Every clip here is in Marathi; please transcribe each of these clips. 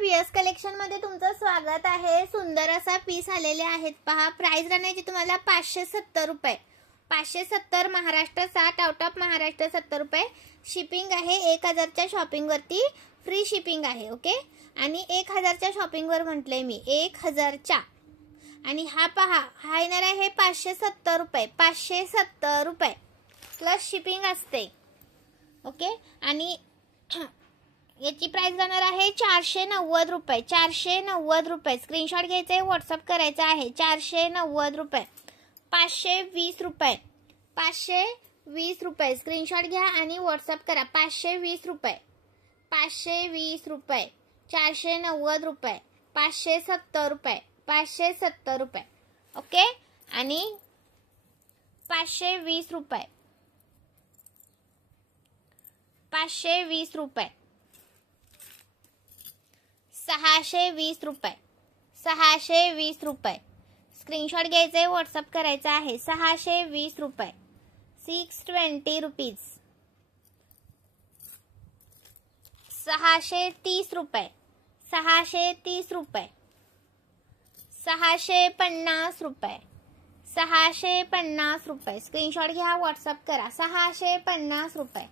व्हीएस कलेक्शन मध्ये तुमचं स्वागत आहे। सुंदर असा पीस आलेले आहेत पहा। प्राइस राहण्याची तुम्हाला 570 रुपये। 570 महाराष्ट्र 60 आउट ऑफ महाराष्ट्र 70 रुपये। शिपिंग आहे 1000च्या शॉपिंग वरती फ्री शिपिंग आहे। ओके, आणि 1000च्या शॉपिंग वर म्हटले मी 1000च्या। आणि हा पहा, हा येणार आहे 570 रुपये। 570 रुपये प्लस शिपिंग असते। ओके, आणि याची प्राइस जाणार आहे 490 रुपये। 490 रुपये स्क्रीनशॉट घ्यायचे, व्हॉट्सअप करायचा आहे। 490 रुपये। 520 रुपये। 520 रुपये स्क्रीनशॉट घ्या आणि व्हॉट्सअप करा। 520 रुपये। 520 रुपये। 490 रुपये। 570 रुपये। 570 रुपये। ओके, आणि 520 रुपये। 520 रुपये। 620 रुपये। 620 रुपये स्क्रीनशॉट घ्यायचे, व्हॉट्सअप करायचा आहे। 620 रुपये। 620 रुपीज। 630 रुपये। 630 रुपये। 650 रुपये। 650 रुपये स्क्रीनशॉट घ्या, व्हॉट्सअप करा। 650 रुपये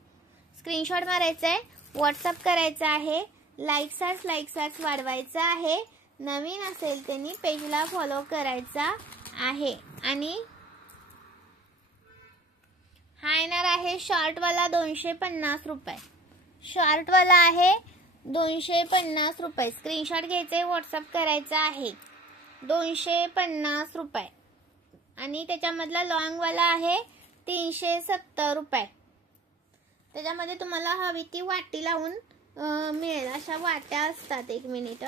स्क्रीनशॉट मारायचा आहे, व्हॉट्सअप करायचा आहे। लाईक्स वाढवायचा आहे। नवीन असेल त्यांनी पेजला फॉलो करायचा आहे। आणि हा येणार आहे शॉर्टवाला 250 रुपये। शॉर्टवाला आहे 250 रुपये स्क्रीनशॉट घ्यायचे, व्हॉट्सअप करायचा आहे। 250 रुपये। आणि त्याच्यामधला लॉंगवाला आहे 370 रुपये। त्याच्यामध्ये तुम्हाला हवी ती वाटी लावून मिळेल। अशा वाट्या असतात, एक मिनिट।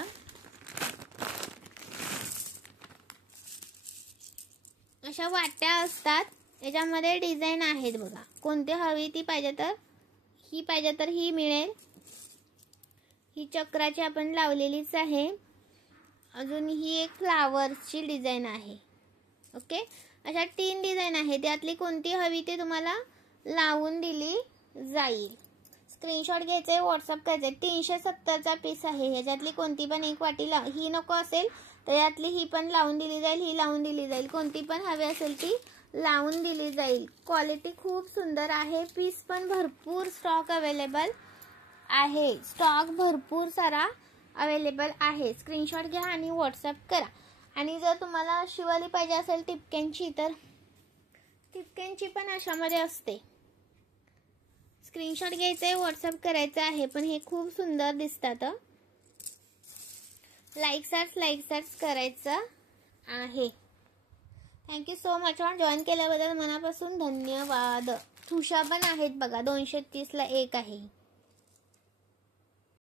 अशा वाट्या असतात, याच्यामध्ये डिझाईन आहेत बघा। कोणती हवी ती पाहिजे तर ही मिळेल। ही चक्राची आपण लावलेलीच आहे। अजून ही एक फ्लावर्सची डिझाईन आहे। ओके, अशा 3 डिझाईन आहेत, त्यातली कोणती हवी ती तुम्हाला लावून दिली जाईल। स्क्रीनशॉट घ्यायचे, व्हॉट्सअप करायचे। 370चा पीस आहे, ह्याच्यातली कोणती पण एक वाटी ही नको असेल तर यातली ही पण लावून दिली जाईल, ही लावून दिली जाईल। कोणती पण हवी असेल ती लावून दिली जाईल। क्वालिटी खूप सुंदर आहे। पीस पण भरपूर स्टॉक अवेलेबल आहे। स्टॉक भरपूर सारा अवेलेबल आहे। स्क्रीनशॉट घ्या आणि व्हॉट्सअप करा। आणि जर तुम्हाला शिवाली पाहिजे असेल टिपक्यांची तर टिपक्यांची पण अशामध्ये असते। स्क्रीनशॉट घ्यायचे, व्हॉट्सअप करायचं आहे। पण हे खूप सुंदर दिसतात। लाईक्स करायचं आहे। Thank you so much for join केल्याबद्दल मनापासून धन्यवाद। ठुशा पण आहेत बघा, 230ला एक आहे।